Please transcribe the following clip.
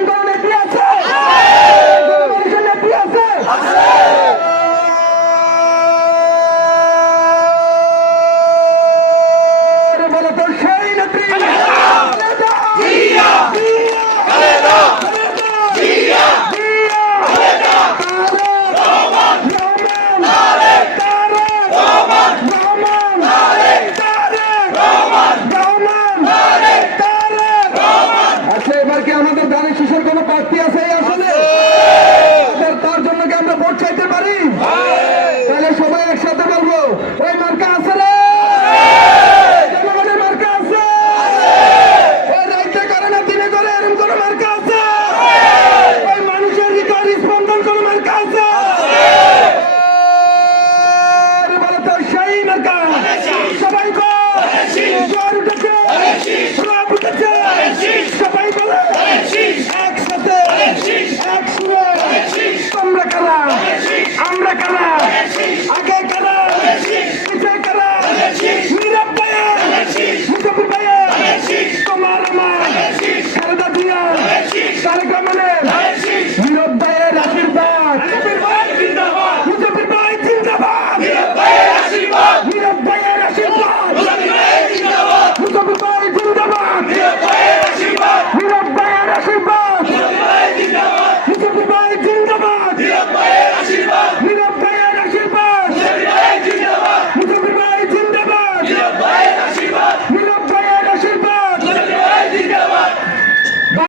এমন কোন নেত্রী আছে? মানুষের নেত্রী আছে? বলো তো সেই নেত্রী এবার কি আমাদের ধানের শীষের কোন প্রার্থী আছে আসলে? তার জন্য কি আমরা ভোট চাইতে পারি? তাহলে সবাই একসাথে বলবো